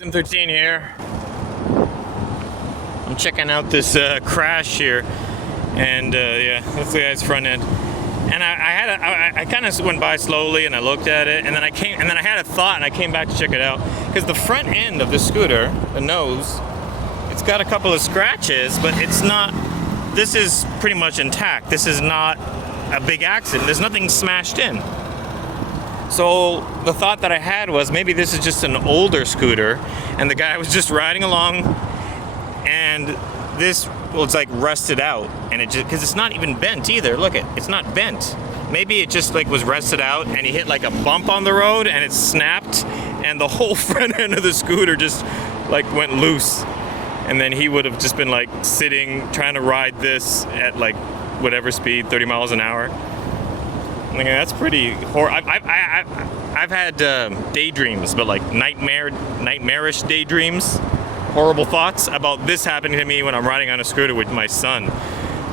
M13 here. I'm checking out this crash here, and yeah, that's the guy's front end. And I kind of went by slowly, and I looked at it, and then I had a thought, and I came back to check it out because the front end of the scooter, the nose, it's got a couple of scratches, but it's not. This is pretty much intact. This is not a big accident. There's nothing smashed in. So the thought that I had was maybe this is just an older scooter and the guy was just riding along and this was like rusted out, and it just, because it's not even bent either. Look, it's not bent. Maybe it just like was rusted out and he hit like a bump on the road and it snapped and the whole front end of the scooter just like went loose. And then he would have just been like sitting trying to ride this at like whatever speed, 30 miles an hour. I mean, that's pretty horrible. I've had daydreams, but like nightmarish daydreams, horrible thoughts about this happening to me when I'm riding on a scooter with my son.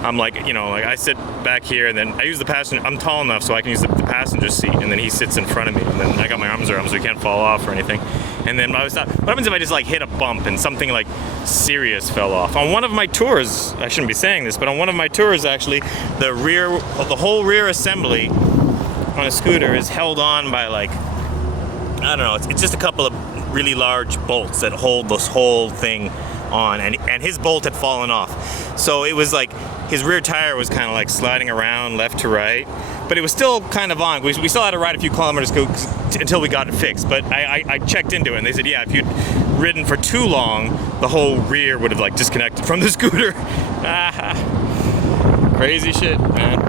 I'm like, you know, like I sit back here and then I use the passenger. I'm tall enough so I can use the passenger seat, and then he sits in front of me, and then I got my arms around him so he can't fall off or anything. And then I was thought, what happens if I just like hit a bump and something like serious fell off? On one of my tours, I shouldn't be saying this, but on one of my tours actually, the whole rear assembly on a scooter is held on by like, I don't know, it's just a couple of really large bolts that hold this whole thing on, and his bolt had fallen off. So it was like his rear tire was kind of like sliding around left to right, but it was still kind of on. We still had to ride a few kilometers until we got it fixed, but I checked into it and they said, yeah, if you'd ridden for too long, the whole rear would have like disconnected from the scooter. Crazy shit, man.